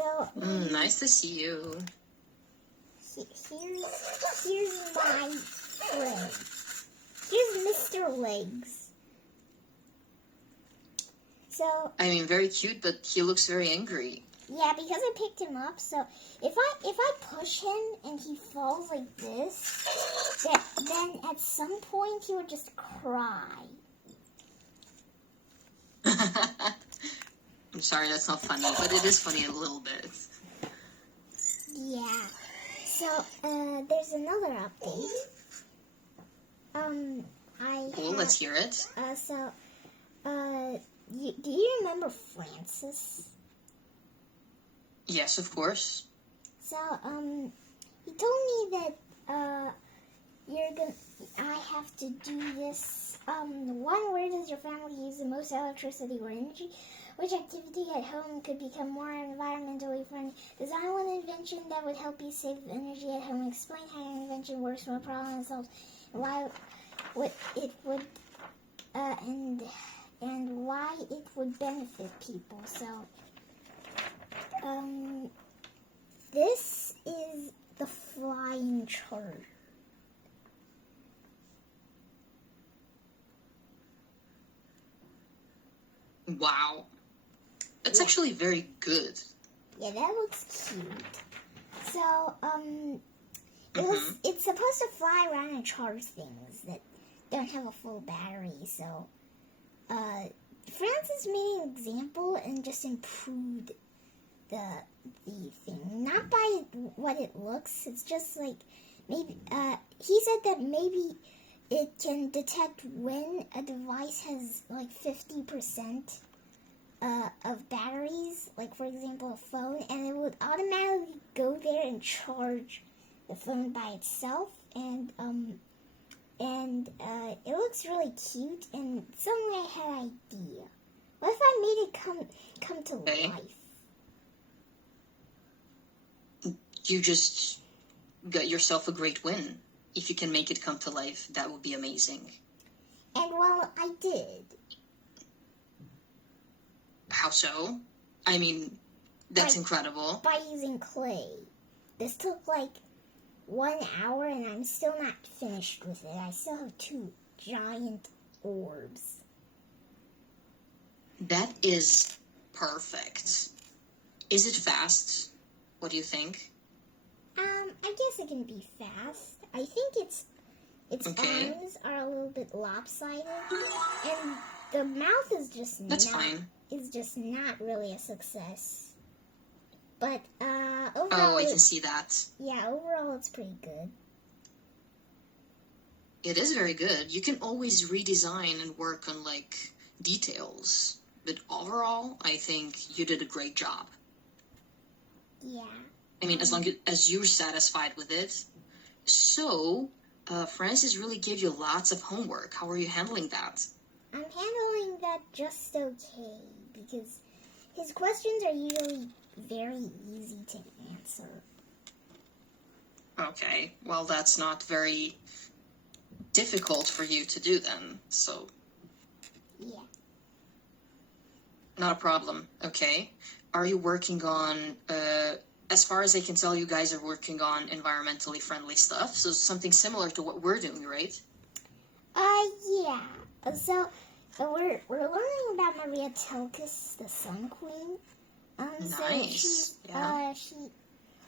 So nice to see you. Here's my friend. Here's Mr. Legs. So I mean, very cute, but he looks very angry. yeah, because I picked him up. So if I push him and he falls like this, then at some point he would just cry. I'm sorry, that's not funny, but it is funny a little bit. Yeah. So there's another update. Cool, let's hear it. Do you remember Francis? Yes, of course. So, he told me that, I have to do this, where does your family use the most electricity or energy? Which activity at home could become more environmentally friendly? Design one invention that would help you save energy at home. Explain how your invention works when a problem is solved, and why it would, and why it would benefit people. So, this is the flying chart. Wow. That's actually very good. Yeah, that looks cute. So, it's supposed to fly around and charge things that don't have a full battery. So, Francis made an example and just improved the thing. Not by what it looks. It's just like maybe he said that maybe it can detect when a device has like 50% of batteries, like for example a phone, and it would automatically go there and charge the phone by itself, and it looks really cute, and suddenly I had an idea. What if I made it come to life? You just got yourself a great win. If you can make it come to life, that would be amazing. And well, I did. How so? I mean, that's incredible. By using clay. This took like 1 hour and I'm still not finished with it. I still have 2 giant orbs. That is perfect. Is it fast? What do you think? I guess it can be fast. I think its Okay. arms are a little bit lopsided, and the mouth is just not really a success. But overall, I can see that. Yeah, overall it's pretty good. It is very good. You can always redesign and work on like details, but overall, I think you did a great job. Yeah. I mean, as long as you're satisfied with it. So, Francis really gave you lots of homework. How are you handling that? I'm handling that just okay, because his questions are usually very easy to answer. Okay, well, that's not very difficult for you to do then, so... Yeah. Not a problem, okay. Are you working on, as far as I can tell, you guys are working on environmentally friendly stuff, so something similar to what we're doing, right? Yeah. So, we're learning about Maria Telkis, the Sun Queen. Nice. So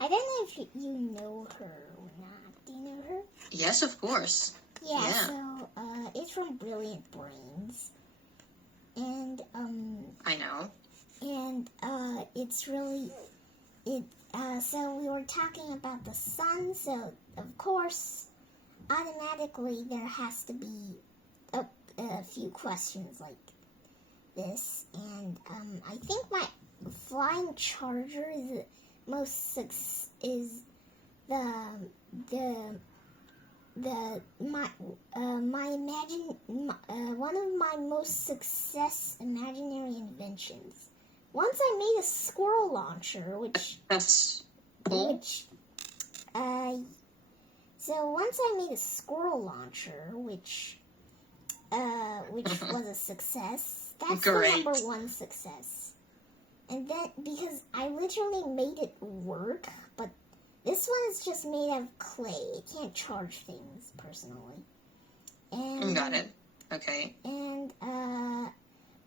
I don't know if you know her or not. Do you know her? Yes, of course. Yeah. So, it's from Brilliant Brains. And, I know. And, it's really, so we were talking about the sun, so, of course, automatically there has to be a few questions like this, and, I think my flying charger is one of my most imaginary inventions. Once I made a squirrel launcher, That's cool. So once I made a squirrel launcher, which was a success. That's Great. the number 1 success. And then, because I literally made it work, but this one is just made out of clay. It can't charge things, personally. And, Got it. Okay. And,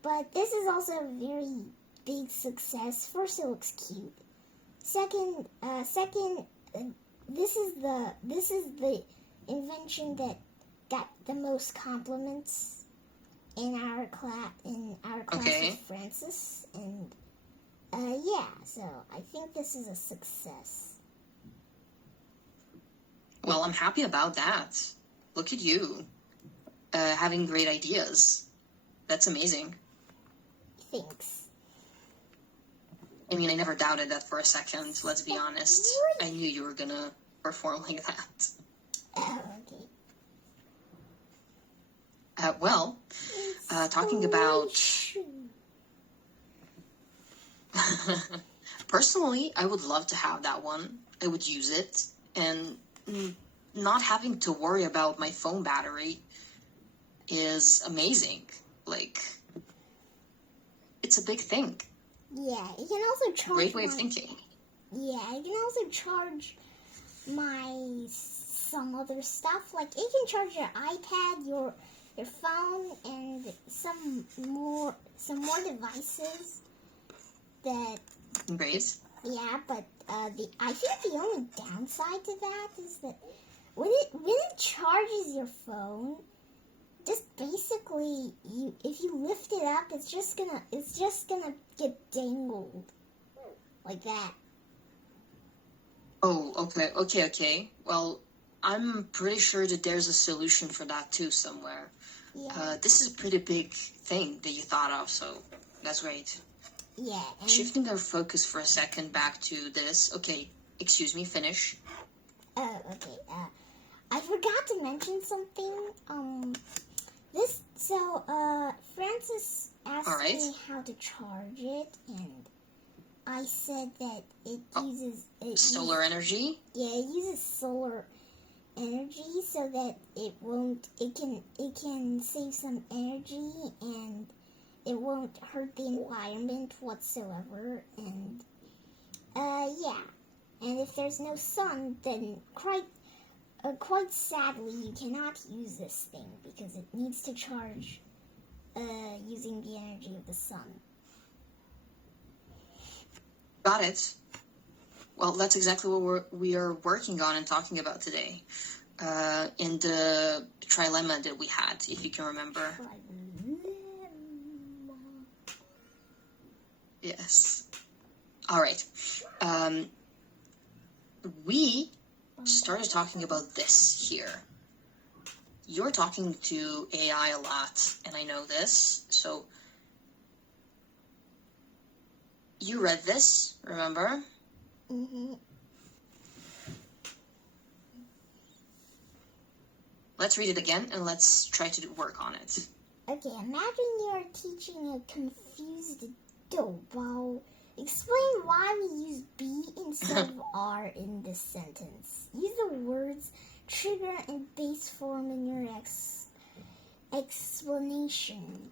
but this is also a very big success. First, it looks cute. Second, this is the invention that got the most compliments in our class Okay. with Francis, and yeah, so I think this is a success. Well, I'm happy about that. Look at you, having great ideas. That's amazing. Thanks. I mean, I never doubted that for a second, let's be honest. I knew you were gonna perform like that. Okay. Well, talking about... Personally, I would love to have that one. I would use it, and not having to worry about my phone battery is amazing. Like, it's a big thing. Yeah, you can also charge. Great way of thinking. Yeah, you can also charge some other stuff. Like, it can charge your iPad, your phone, and some more devices. That. Great. Yeah, but I think the only downside to that is that when it charges your phone, just basically if you lift it up, it's just gonna get dangled like that. Oh, okay. Well, I'm pretty sure that there's a solution for that too somewhere. Yeah. This is a pretty big thing that you thought of, so that's great. Yeah. And Shifting our focus for a second back to this. Okay, excuse me, finish. oh, okay. I forgot to mention something. Francis asked me how to charge it, and I said that it uses solar energy. Yeah, it uses solar energy so that it can save some energy, and it won't hurt the environment whatsoever. And yeah, and if there's no sun, then quite sadly, you cannot use this thing because it needs to charge using the energy of the sun. Got it. Well, that's exactly what we are working on and talking about today. In the trilemma that we had, if you can remember. Yes. All right. We started talking about this here. You're talking to AI a lot, and I know this. So you read this, remember? Mm-hmm. Let's read it again, and let's try to work on it. Okay, imagine you're teaching a confused adult while explain why we use B instead of R in this sentence. Use the words trigger and base form in your explanation.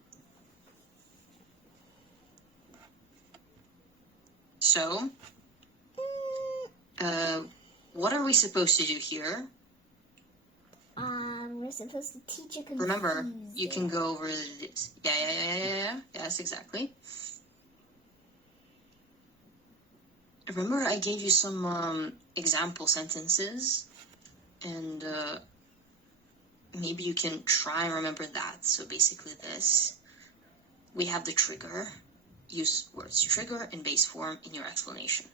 So, what are we supposed to do here? We're supposed to teach a confused. Remember, you can go over this. Yeah. Yes, exactly. Remember, I gave you some example sentences, and maybe you can try and remember that. So basically this, we have the trigger. Use words trigger and base form in your explanation.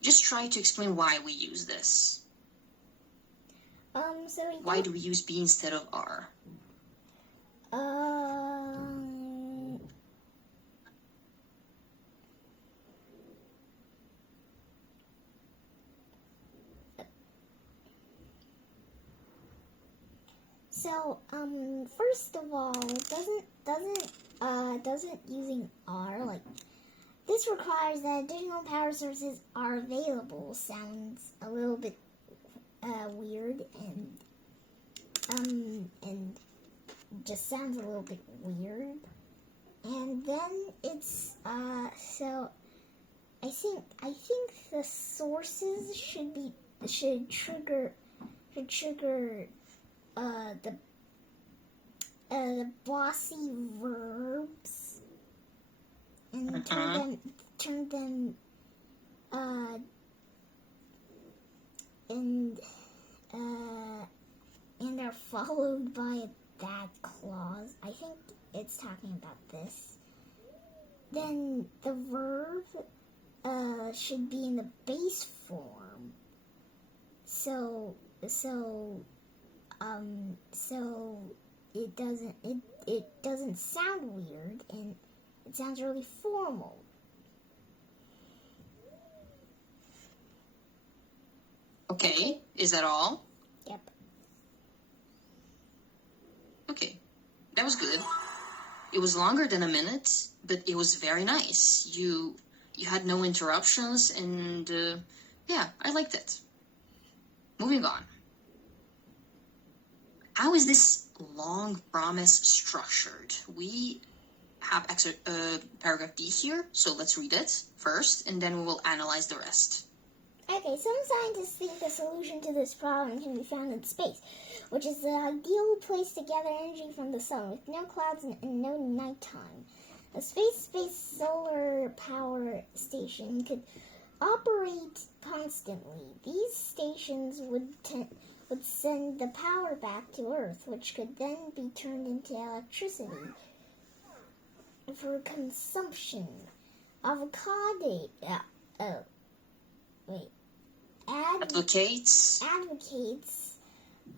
Just try to explain why we use this. Why do we use B instead of R? So, first of all, doesn't using R, like, this requires that additional power sources are available sounds a little bit weird, and just sounds a little bit weird. And then it's so I think the sources should trigger the bossy verbs and turn them and are followed by a bad clause. I think it's talking about this. Then the verb should be in the base form. So it doesn't sound weird, and it sounds really formal. Okay, is that all? Yep. Okay, that was good. It was longer than a minute, but it was very nice. You had no interruptions, and yeah, I liked it. Moving on. How is this long promise structured? We have paragraph B here, so let's read it first, and then we will analyze the rest. Okay, some scientists think the solution to this problem can be found in space, which is the ideal place to gather energy from the sun with no clouds and no nighttime. A space-based solar power station could operate constantly. These stations would send the power back to Earth, which could then be turned into electricity for consumption. Advocates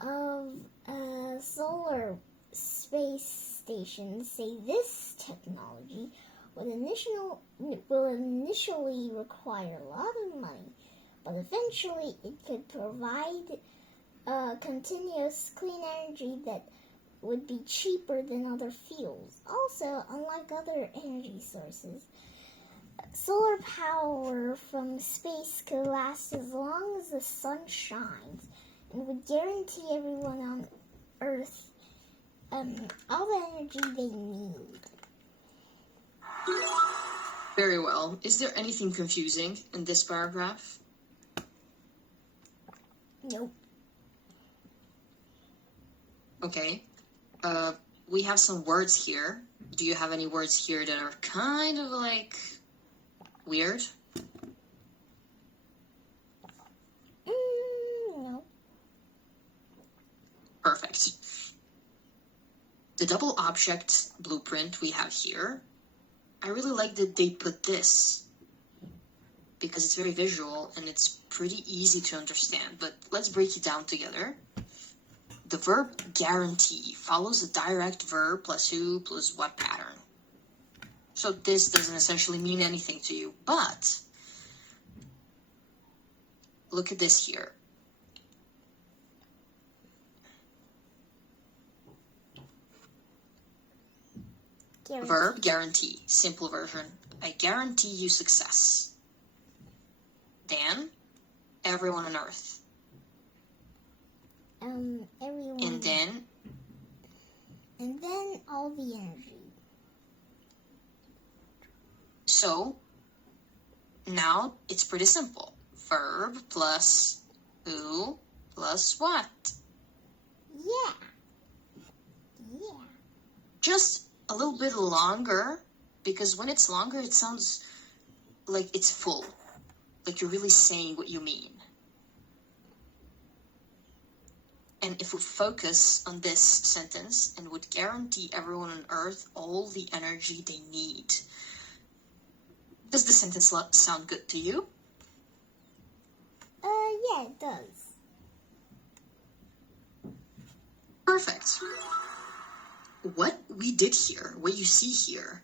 of solar space stations say this technology will initially require a lot of money, but eventually it could provide continuous clean energy that would be cheaper than other fuels. Also, unlike other energy sources, solar power from space could last as long as the sun shines and would guarantee everyone on Earth all the energy they need. Very well. Is there anything confusing in this paragraph? Nope. Okay. We have some words here. Do you have any words here that are kind of like weird? No. Perfect. The double object blueprint we have here, I really like that they put this because it's very visual and it's pretty easy to understand, but let's break it down together. The verb guarantee follows a direct verb plus who plus what pattern. So this doesn't essentially mean anything to you, but look at this here. Guarantee. Verb guarantee, simple version. I guarantee you success. Dan, everyone on Earth. Everyone. And then all the energy. So now it's pretty simple. Verb plus who plus what? Yeah. Just a little bit longer, because when it's longer, it sounds like it's full. Like you're really saying what you mean. And if we focus on this sentence and would guarantee everyone on Earth all the energy they need, does the sentence sound good to you? Yeah, it does. Perfect. What we did here, what you see here,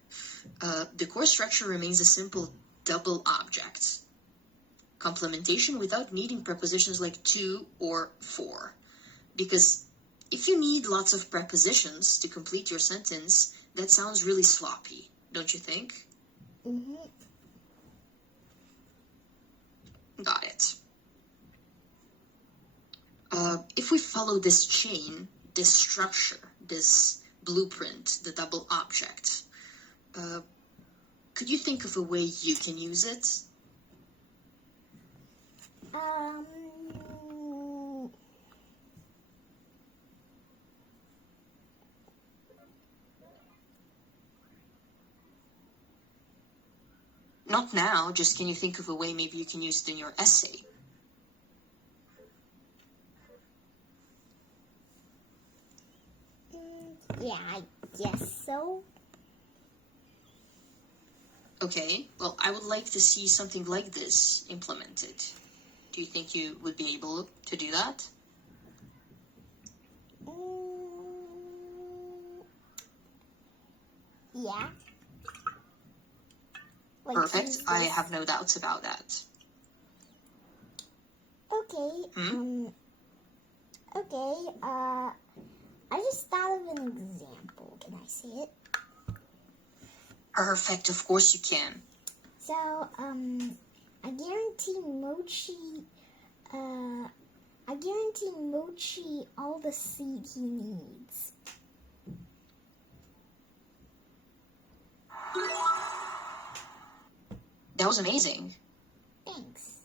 the core structure remains a simple double object. Complementation without needing prepositions like to or for. Because if you need lots of prepositions to complete your sentence, that sounds really sloppy, don't you think? Mm-hmm. Got it. If we follow this chain, this structure, this blueprint, the double object, Could you think of a way you can use it? Um, Not now, just can you think of a way maybe you can use it in your essay? yeah, I guess so. Okay, well, I would like to see something like this implemented. Do you think you would be able to do that? Yeah. Like Perfect. use I this. have no doubts about that. Okay. Okay. I just thought of an example. Can I say it? Perfect. Of course you can. So, I guarantee Mochi all the seed he needs. That was amazing. Thanks.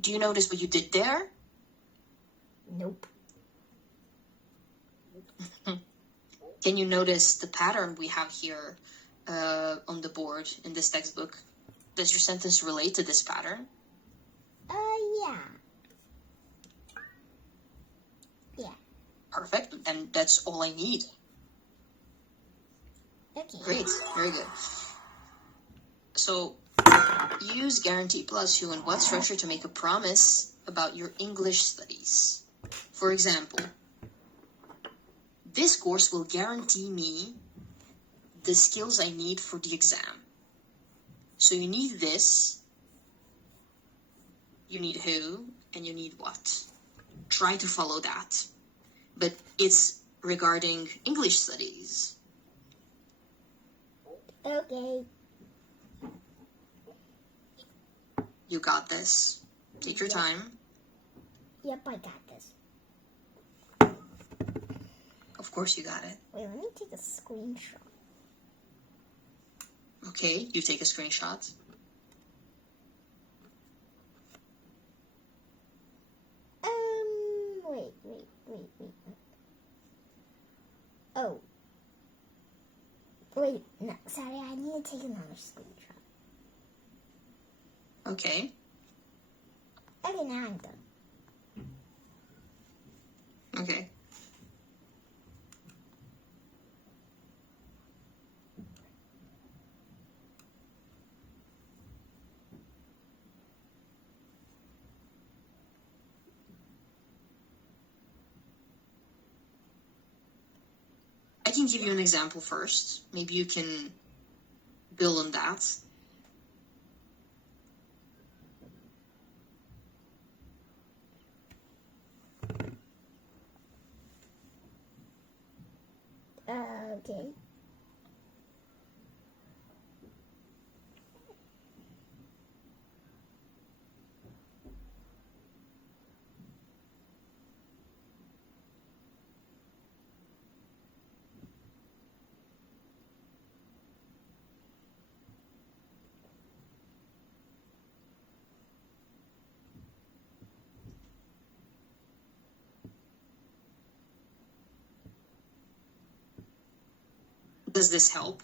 Do you notice what you did there? Nope. Can you notice the pattern we have here on the board in this textbook? Does your sentence relate to this pattern? Yeah. Yeah. Perfect. And that's all I need. Okay. Great. Very good. So, use Guarantee Plus Who and What structure to make a promise about your English studies. For example, this course will guarantee me the skills I need for the exam. So you need this, you need who, and you need what. Try to follow that. But it's regarding English studies. Okay. You got this. Take your time. Yep, I got this. Of course you got it. Wait, let me take a screenshot. Okay, you take a screenshot. Wait. Oh. Wait, no, sorry, I need to take another screenshot. Okay. Okay, now I'm done. Okay. I can give you an example first. Maybe you can build on that. Okay. Does this help?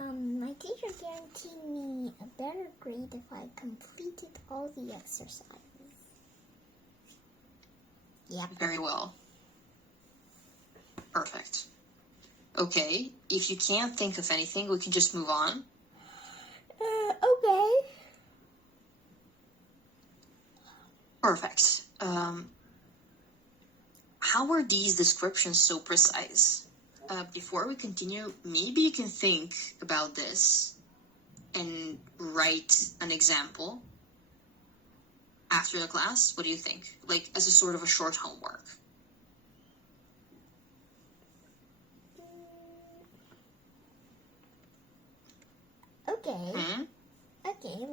My teacher guaranteed me a better grade if I completed all the exercises. Yep. Very well. Perfect. Okay, if you can't think of anything, we can just move on. Okay. Perfect. How are these descriptions so precise? Before we continue, maybe you can think about this and write an example after the class. What do you think? Like as a sort of a short homework. Okay. Hmm? Okay,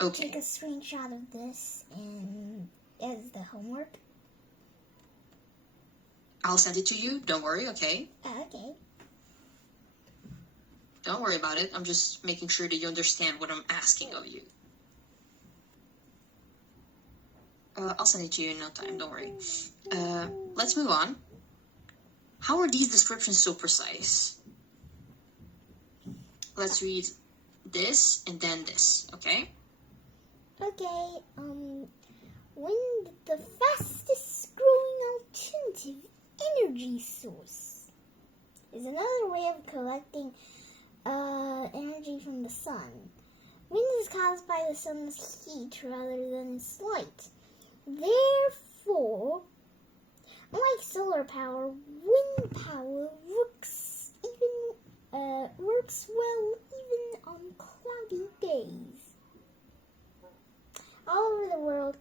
Okay. take a screenshot of this and as the homework. I'll send it to you. Don't worry, okay? Okay. Don't worry about it. I'm just making sure that you understand what I'm asking of you. I'll send it to you in no time, don't worry. Let's move on. How are these descriptions so precise? Let's read this and then this, okay? Okay, wind, the fastest growing alternative energy source, is another way of collecting energy from the sun. Wind is caused by the sun's heat rather than its light. Therefore, unlike solar power, wind power works well even on cloudy days. All over the world,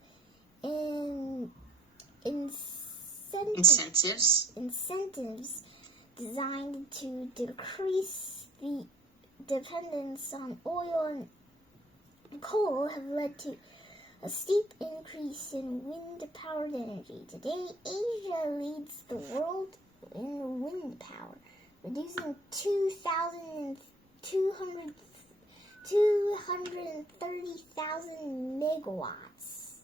incentives designed to decrease the dependence on oil and coal have led to a steep increase in wind-powered energy. Today, Asia leads the world in wind power, producing 230,000 megawatts.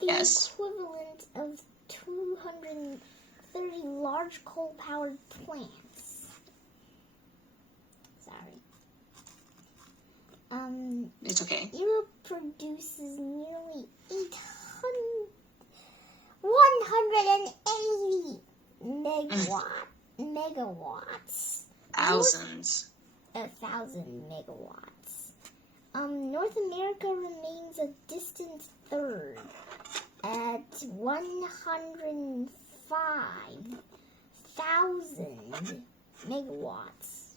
The equivalent of 230 large coal-powered plants. Sorry. It's okay. Europe produces nearly 180 megawatts. Thousands. 1,000 megawatts. North America remains a distant third at 105,000 megawatts.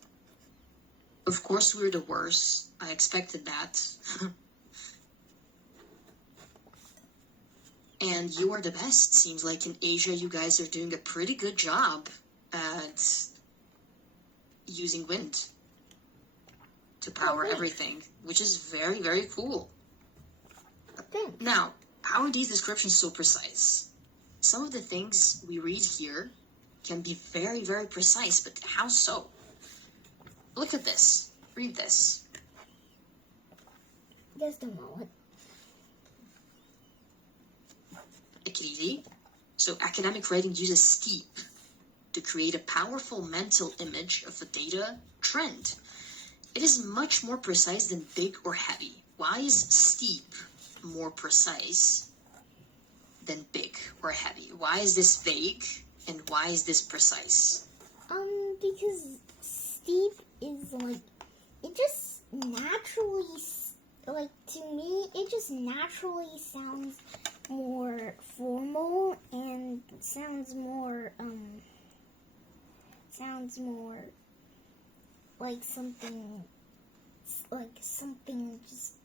Of course, we're the worst. I expected that. And you are the best. Seems like in Asia, you guys are doing a pretty good job at using wind to power everything, which is very, very cool. Now, how are these descriptions so precise? Some of the things we read here can be very, very precise, but how so? Look at this. Read this. Just a moment. Take it easy. So academic writing uses steep to create a powerful mental image of a data trend. It is much more precise than big or heavy. Why is steep more precise than big or heavy? Why is this vague and why is this precise? Because steep is like, it just naturally, like, to me, it just naturally sounds more formal and sounds more like something just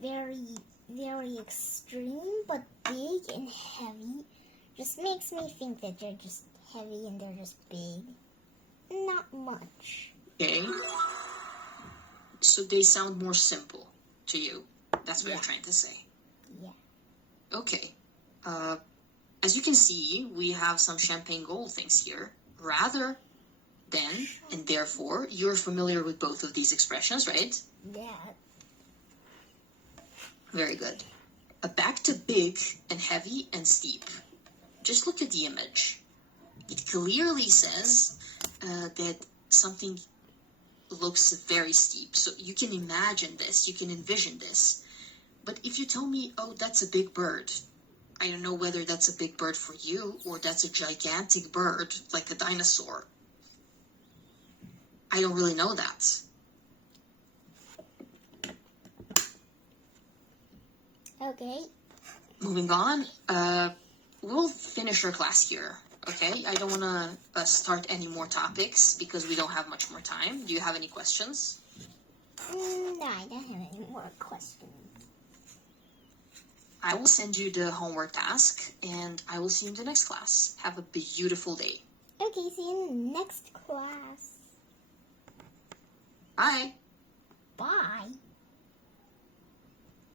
very, very extreme, but big and heavy just makes me think that they're just heavy and they're just big. Not much. Okay. So they sound more simple to you. That's what you're trying to say. Yeah. Okay. As you can see, we have some champagne gold things here. Rather than, and therefore, you're familiar with both of these expressions, right? Yeah. Very good. Back to big and heavy and steep. Just look at the image. It clearly says that something looks very steep. So you can imagine this, you can envision this. But if you tell me, oh, that's a big bird, I don't know whether that's a big bird for you or that's a gigantic bird like a dinosaur. I don't really know that. Okay. Moving on, we'll finish our class here, okay? I don't want to start any more topics because we don't have much more time. Do you have any questions? No, I don't have any more questions. I will send you the homework task, and I will see you in the next class. Have a beautiful day. Okay, see you in the next class. Bye. Bye.